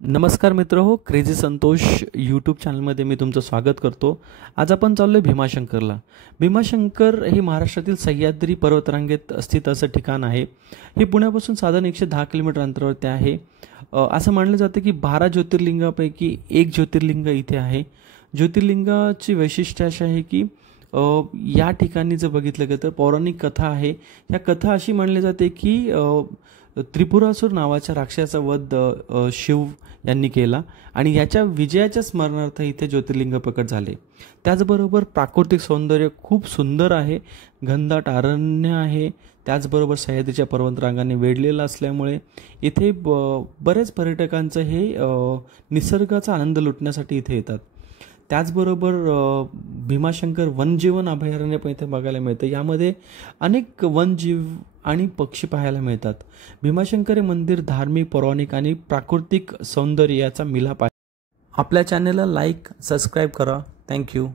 नमस्कार मित्र हो, क्रेझी संतोष यूट्यूब चॅनलमध्ये मी तुमचं स्वागत करतो। आज आपण चाललो आहे भीमाशंकरला। भीमाशंकर हे महाराष्ट्रातील सह्याद्री पर्वतरांगेत स्थित असं ठिकाण आहे। हे पुण्यापासून साधारण 110 किलोमीटर अंतरावरती आहे। असं मानलं जातं की 12 ज्योतिर्लिंगापैकी एक ज्योतिर्लिंग इथे आहे। ज्योतिर्लिंगाची वैशिष्ट्य अशी आहे की या ठिकाणी जर बघितलं गेलं तर पौराणिक कथा आहे। या कथा अशी मानली जाते की त्रिपुरासुर नावाच्या राक्षसाचा वध शिव यांनी केला आणि याच्या विजयाच्या स्मरणार्थ इथे ज्योतिर्लिंग प्रकट झाले। त्याचबरोबर प्राकृतिक सौंदर्य खूप सुंदर आहे, घनदाट अरण्य आहे, त्याचबरोबर सह्याद्रीच्या पर्वतरांगाने वेढलेलं असल्यामुळे इथे बरेच पर्यटकांचं हे निसर्गाचा आनंद लुटण्यासाठी इथे येतात। त्याचबरोबर भीमाशंकर वनजीवन अभयारण्य पण इथे बघायला मिळतं। यामध्ये अनेक वनजीव आणि पक्षी पाहायला मिळतात। भीमाशंकर हे मंदिर धार्मिक, पौराणिक आणि प्राकृतिक सौंदर्य याचा मिलाप आहे। आपल्या चॅनलला लाईक, सबस्क्राईब करा। थँक्यू।